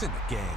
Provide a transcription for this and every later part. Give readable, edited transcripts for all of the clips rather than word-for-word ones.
It's in the game.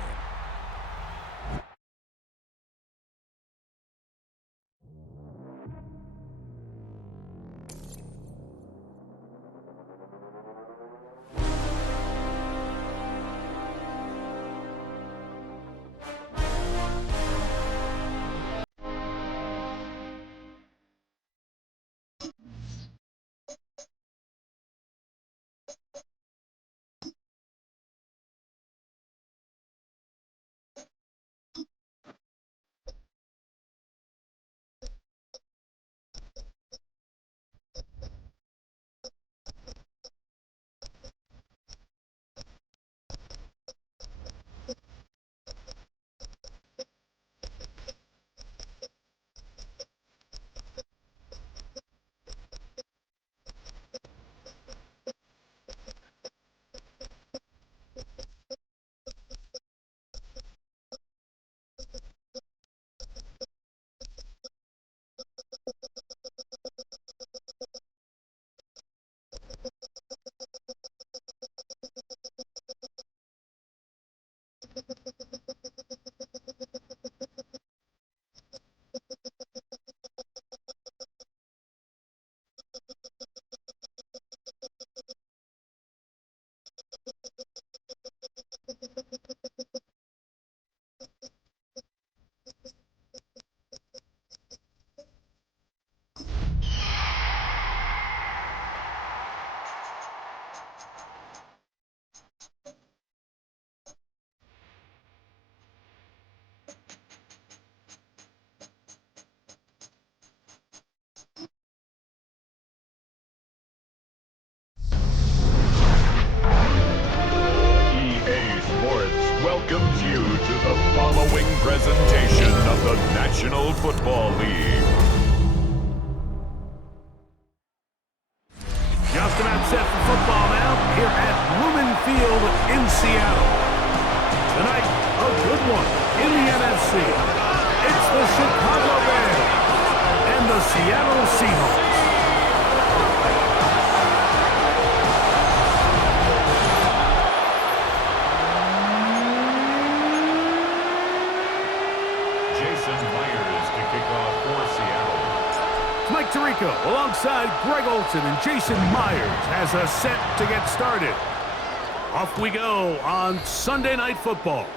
Welcomes you to the following presentation of the National Football League. Just about set for football now here at Lumen Field in Seattle. Tonight, a good one in the NFC. It's the Chicago Bears and the Seattle Seahawks. Mike Tirico alongside Greg Olson and Jason Myers has us set to get started. Off we go on Sunday Night Football.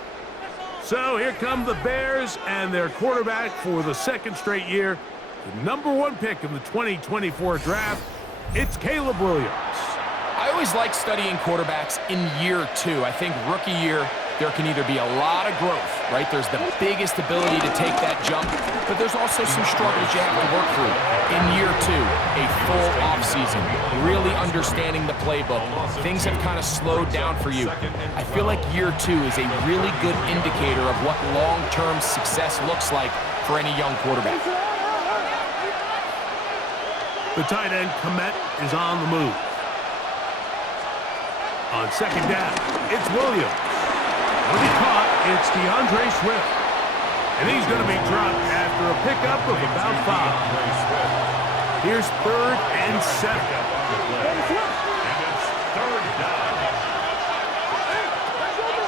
So here come the Bears and their quarterback for the second straight year, the #1 pick in the 2024 draft. It's Caleb Williams. I always like studying quarterbacks in year two. I think rookie year, there can either be a lot of growth, right? There's the biggest ability to take that jump, but there's also some struggles you have to work through. In year two, a full offseason, really understanding the playbook. Things have kind of slowed down for you. I feel like year two is a really good indicator of what long-term success looks like for any young quarterback. The tight end, Komet, is on the move. On second down, it's Williams. When he caught, it's DeAndre Swift. And he's going to be dropped after a pickup of about 5. Here's 3rd and 7.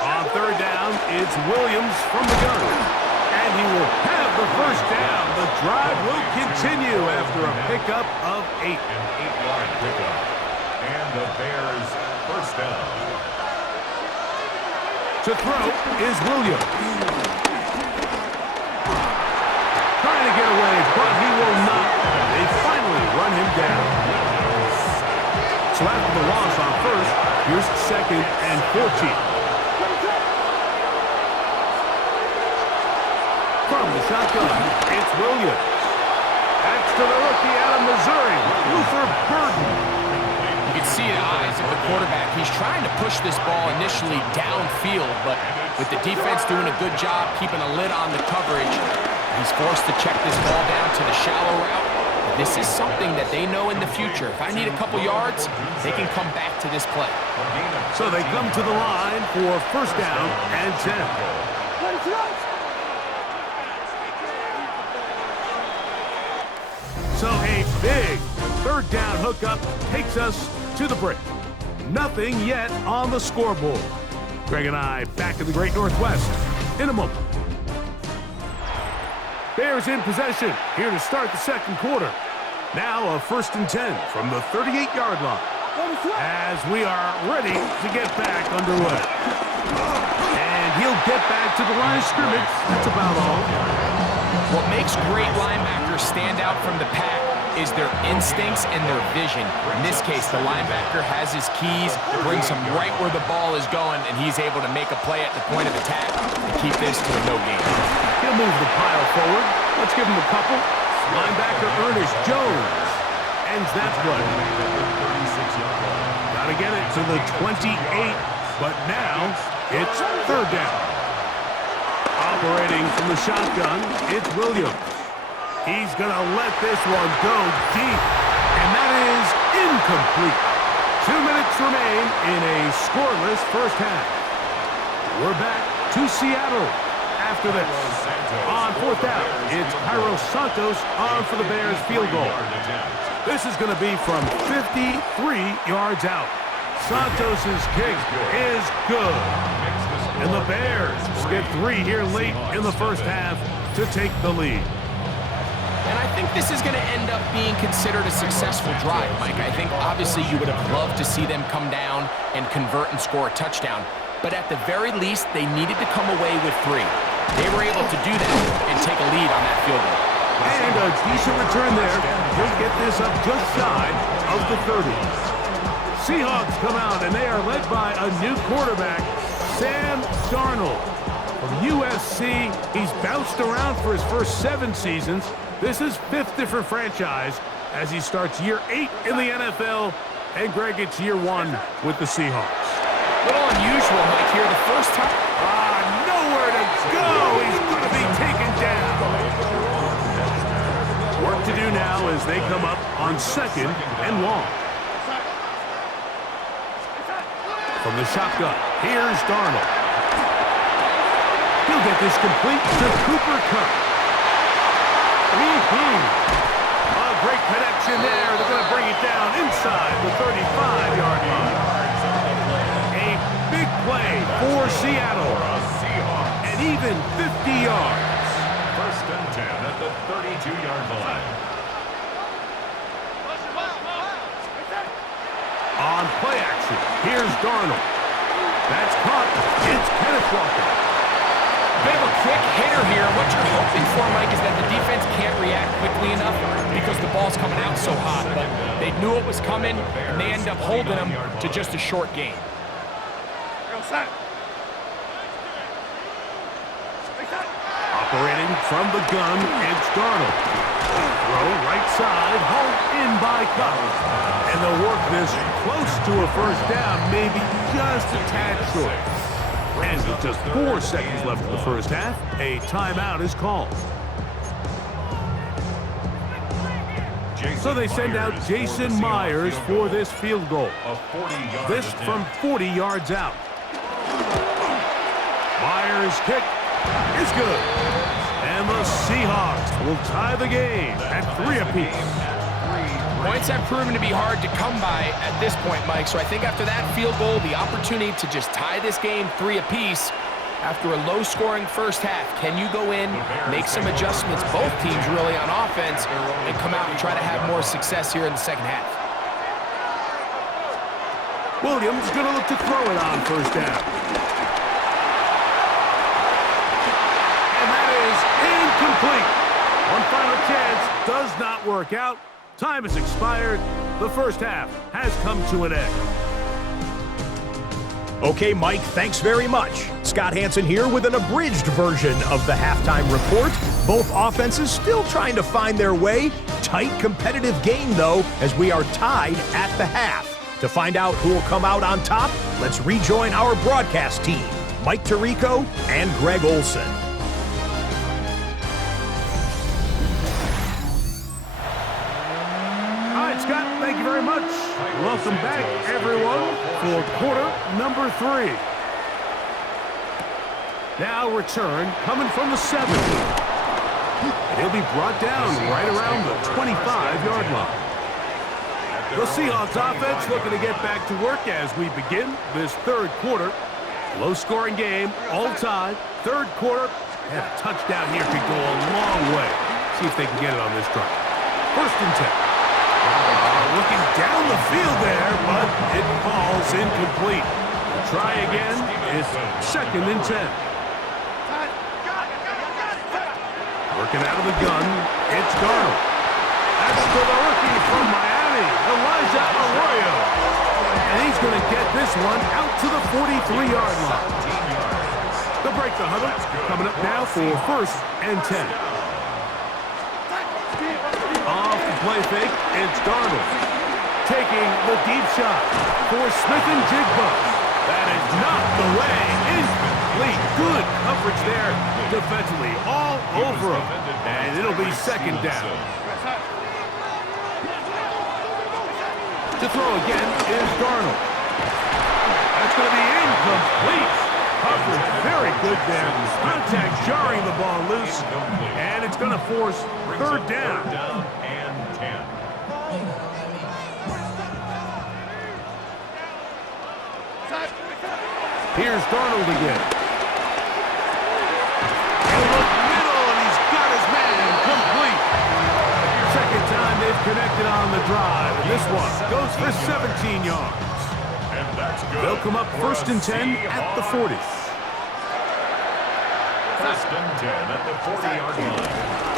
On 3rd down, it's Williams from the gun. And he will have the first down. The drive will continue after a pickup of 8. An 8-yard pickup. And the Bears first down. To throw is Williams. Trying to get away, but he will not. They finally run him down. So after the loss on 1st, here's 2nd and 14. From the shotgun, it's Williams. That's to the rookie out of Missouri, Luther Burden. You can see the eyes of the quarterback. He's trying to push this ball initially downfield, but with the defense doing a good job keeping a lid on the coverage, he's forced to check this ball down to the shallow route. This is something that they know in the future. If I need a couple yards, they can come back to this play. So they come to the line for first down and 10. So a big 3rd down hookup takes us to the break. Nothing yet on the scoreboard. Greg and I back in the Great Northwest in a moment. Bears in possession here to start the second quarter. Now a 1st and 10 from the 38-yard line as we are ready to get back underway. And he'll get back to the line of scrimmage. That's about all. What makes great linebackers stand out from the pack is their instincts and their vision. In this case, the linebacker has his keys, brings him right where the ball is going, and he's able to make a play at the point of attack and keep this to a no gain. He'll move the pile forward. Let's give him a couple. Linebacker Ernest Jones ends that play. Got to get it to the 28, but now it's 3rd down. Operating from the shotgun, it's Williams. He's going to let this one go deep, and that is incomplete. 2 minutes remain in a scoreless first half. We're back to Seattle after this. On 4th down, it's Cairo Santos on for the Bears field goal. This is going to be from 53 yards out. Santos' kick is good. And the Bears get 3 here late in the first half to take the lead. And I think this is going to end up being considered a successful drive, Mike. I think obviously you would have loved to see them come down and convert and score a touchdown. But at the very least, they needed to come away with 3. They were able to do that and take a lead on that field goal. And a decent return there. He'll get this up just shy of the 30. Seahawks come out, and they are led by a new quarterback, Sam Darnold. From USC, he's bounced around for his first 7 seasons. This is 5th different franchise as he starts year 8 in the NFL, and Greg, it's year 1 with the Seahawks. A little unusual, Mike, here the first time. Nowhere to go. He's going to be taken down. Work to do now as they come up on 2nd and long. From the shotgun, here's Darnold. He'll get this complete to Cooper Kupp. A great connection there. They're going to bring it down inside the 35-yard line. A big play for Seattle. And even 50 yards. 1st and 10 at the 32-yard line. On play action, here's Darnold. That's caught. It's Kenneth Walker. Bit of a quick hitter here. What you're hoping for, Mike, is that the defense can't react quickly enough because the ball's coming out so hot. But they knew it was coming, and they end up holding them to just a short gain. Operating from the gun, it's Darnold. Throw right side, hauled in by Kupp. And they'll work this close to a first down, maybe just a tad short. And with just 4 seconds left in the first half, a timeout is called. So they send out Jason Myers for this field goal. This from 40 yards out. Myers' kick is good. And the Seahawks will tie the game at 3 apiece. Points have proven to be hard to come by at this point, Mike. So I think after that field goal, the opportunity to just tie this game 3 apiece after a low-scoring first half. Can you go in, make some adjustments, both teams really on offense, and come out and try to have more success here in the second half? Williams going to look to throw it on first down. And that is incomplete. One final chance does not work out. Time has expired. The first half has come to an end. Okay, Mike, thanks very much. Scott Hansen here with an abridged version of the halftime report. Both offenses still trying to find their way. Tight, competitive game, though, as we are tied at the half. To find out who will come out on top, let's rejoin our broadcast team, Mike Tirico and Greg Olson. Scott, thank you very much. Welcome back, everyone, for quarter number 3. Now return coming from the 7. And he'll be brought down right around the 25-yard line. The Seahawks offense looking to get back to work as we begin this third quarter. Low-scoring game, all tied. Third quarter, and a touchdown here could go a long way. See if they can get it on this drive. First and 10. Looking down the field there, but it falls incomplete. Try again. It's second and 10. Working out of the gun, it's Darnold. That's to the rookie from Miami, Elijah Arroyo. And he's going to get this one out to the 43-yard line. They'll break the huddle. Coming up now for first and 10. Off the play fake, it's Darnold. Taking the deep shot for Smith and Jigba. That is not the way. Incomplete. Good coverage there defensively. All over him. And it'll be second down. To throw again is Darnold. That's going to be incomplete. Coverage very good there. Contact jarring the ball loose. And it's going to force third down. And 10. Here's Darnold again. He'll look middle, and he's got his man complete. Second time they've connected on the drive, and this one goes for 17 yards. And that's good. They'll come up first and 10 at the 40. First and 10 at the 40-yard line.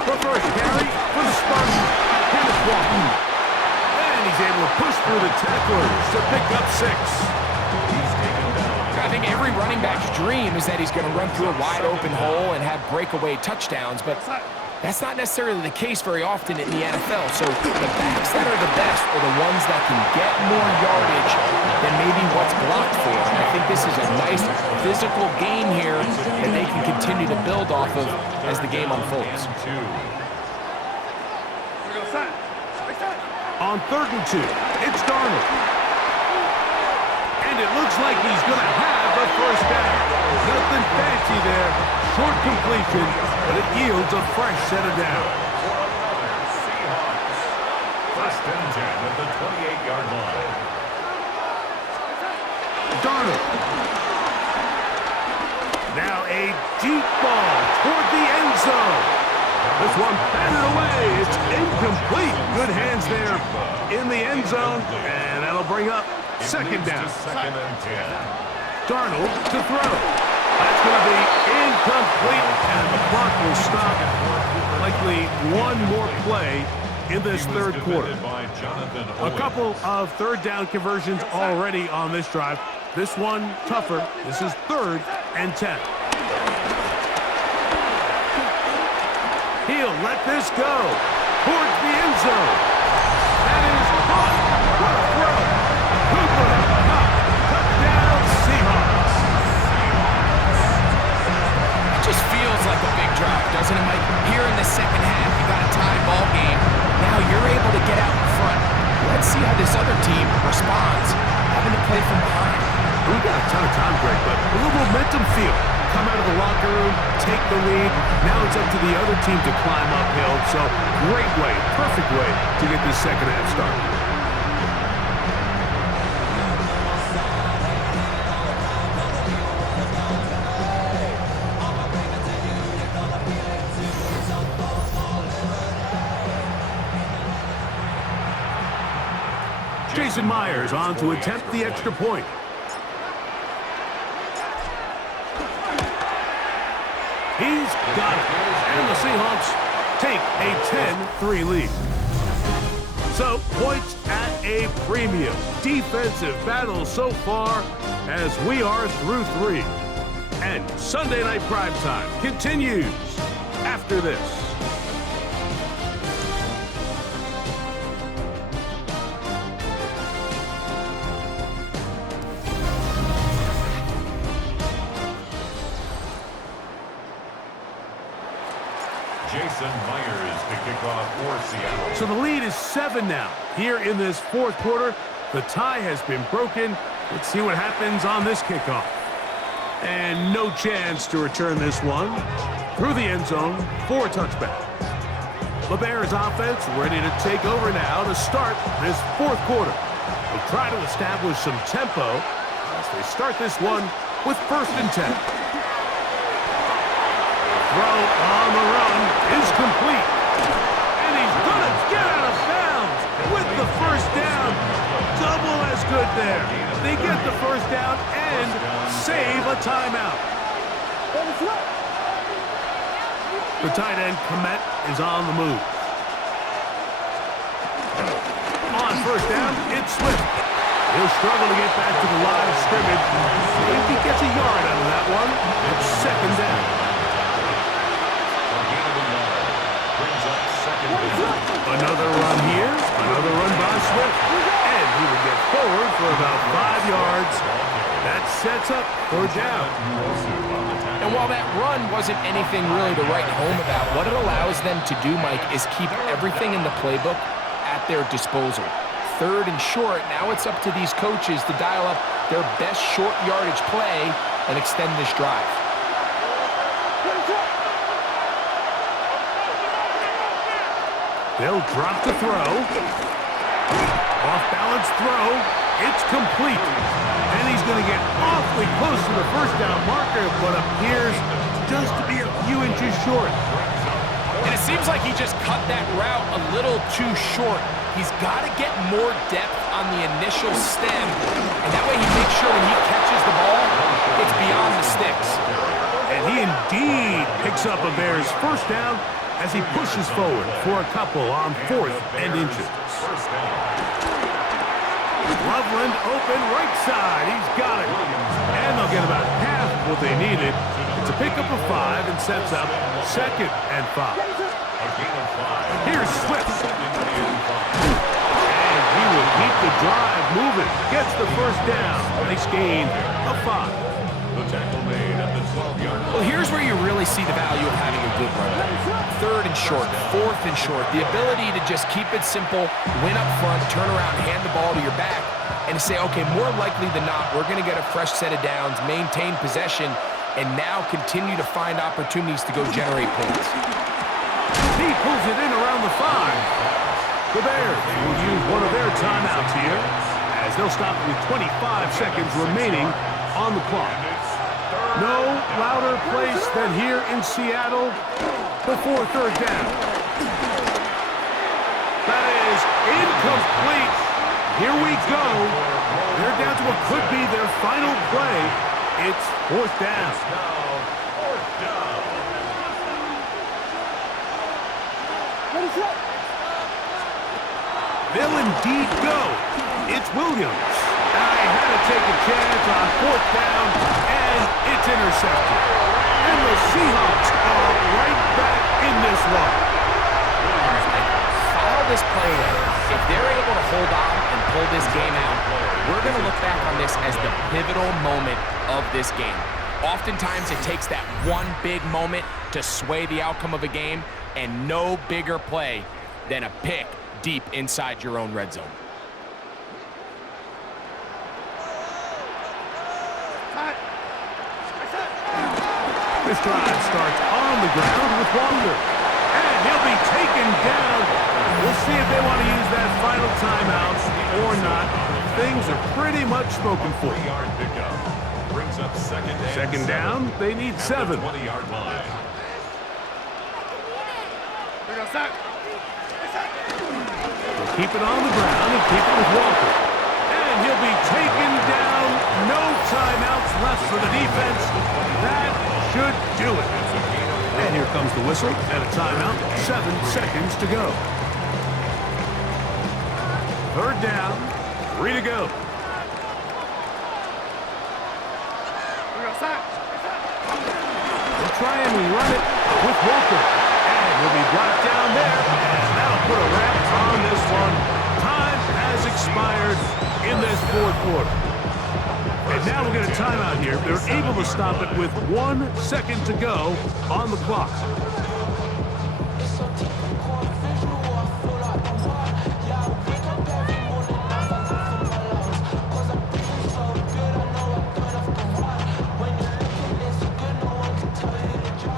The first carry for the Spartans. Kenneth Walker. And he's able to push through the tacklers to pick up 6. I think every running back's dream is that he's going to run through a wide-open hole and have breakaway touchdowns, but that's not necessarily the case very often in the NFL. So the backs that are the best are the ones that can get more yardage than maybe what's blocked for. And I think this is a nice physical game here that they can continue to build off of as the game unfolds. On third and 2, it's Darnold. And it looks like he's going to have a first down. Nothing fancy there. Short completion, but it yields a fresh set of downs. First and 10 at the 28-yard line. Darnold. Now a deep ball toward the end zone. This one batted away. It's incomplete. Good hands there in the end zone, and that'll bring up second down. Second and 10. Darnold to throw. That's going to be incomplete, and the clock will stop. Likely one more play in this third quarter. A couple of third down conversions already on this drive. This one tougher. This is third and 10. He'll let this go towards the end zone. That is caught. What a throw. Cooper, touchdown, Seahawks. It just feels like a big drive, doesn't it, Mike? Here in the second half, you got a tie ball game. Now you're able to get out in front. Let's see how this other team responds, having to play from behind. We've got a ton of time, Greg, but a little momentum feel. Come out of the locker room, take the lead. Now it's up to the other team to climb uphill. So great way, perfect way to get this second half started. Jason Myers on to attempt the extra point. He's got it. And the Seahawks take a 10-3 lead. So, points at a premium. Defensive battle so far as we are through 3. And Sunday Night Primetime continues after this. Jason Myers to kick off for Seattle. So the lead is 7 now. Here in this fourth quarter, the tie has been broken. Let's see what happens on this kickoff. And no chance to return this one. Through the end zone for a touchback. The Bears offense ready to take over now to start this fourth quarter. They try to establish some tempo as they start this one with 1st and 10. Throw on the run is complete. And he's going to get out of bounds with the 1st down. Double as good there. They get the 1st down and save a timeout. The tight end, Komet, is on the move. On 1st down, it's Swift. He'll struggle to get back to the line of scrimmage. If he gets a yard out of that one, it's 2nd down. Another run here, another run by Swift. And he will get forward for about 5 yards. That sets up 3rd down. And while that run wasn't anything really to write home about, what it allows them to do, Mike, is keep everything in the playbook at their disposal. 3rd and short, now it's up to these coaches to dial up their best short yardage play and extend this drive. They'll drop the throw. Off-balance throw. It's complete. And he's going to get awfully close to the 1st down marker, but appears just to be a few inches short. And it seems like he just cut that route a little too short. He's got to get more depth on the initial stem, and that way he makes sure when he catches the ball, it's beyond the sticks. And he indeed picks up a Bears 1st down as he pushes forward for a couple on 4th and inches. Loveland open right side. He's got it. And they'll get about half of what they needed. It's a pickup of 5 and sets up 2nd and 5. Here's Swift. And he will keep the drive moving. Gets the 1st down. Nice gain of 5. Well, here's where you really see the value of having a good run. 3rd and short, 4th and short. The ability to just keep it simple, win up front, turn around, hand the ball to your back, and to say, okay, more likely than not, we're going to get a fresh set of downs, maintain possession, and now continue to find opportunities to go generate points. He pulls it in around the 5. The Bears will use one of their timeouts here as they'll stop it with 25 seconds remaining on the clock. No louder place than here in Seattle before 3rd down. That is incomplete. Here we go. They're down to what could be their final play. It's 4th down. They'll indeed go. It's Williams. I had to take a chance on 4th down, and it's intercepted. And the Seahawks are right back in this one. Follow this play away. If they're able to hold on and pull this game out, we're going to look back on this as the pivotal moment of this game. Oftentimes, it takes that one big moment to sway the outcome of a game, and no bigger play than a pick deep inside your own red zone. This drive starts on the ground with Walker. And he'll be taken down. We'll see if they want to use that final timeout or not. Things are pretty much spoken for. Brings up 2nd down, they need 7. 20-yard line. They'll keep it on the ground and keep it with Walker. And he'll be taken down. No timeouts left for the defense. That should do it. And here comes the whistle and a timeout. 7 seconds to go. 3rd down, 3 to go. They'll try and run it with Walker. And he'll be brought down there. And that'll put a wrap on this one. Time has expired in this 4th quarter. And now we'll get a timeout here. They're able to stop it with 1 second to go on the clock.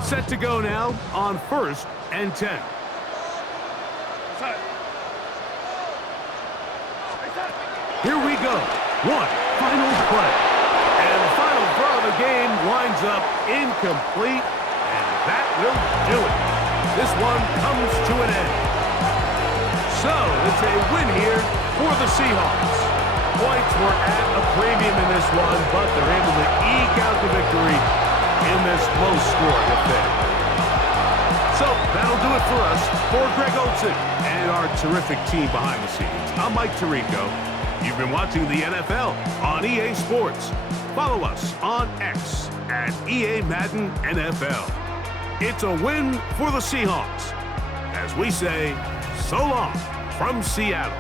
Set to go now on 1st and 10. Here we go. One final play. And the final throw of the The game winds up incomplete, and that will do it. This one comes to an end. So, it's a win here for the Seahawks. Points were at a premium in this one, but they're able to eke out the victory in this low-scoring affair. So, that'll do it for us. For Greg Olsen and our terrific team behind the scenes, I'm Mike Tirico. You've been watching the NFL on EA Sports. Follow us on X at EA Madden NFL. It's a win for the Seahawks. As we say, so long from Seattle.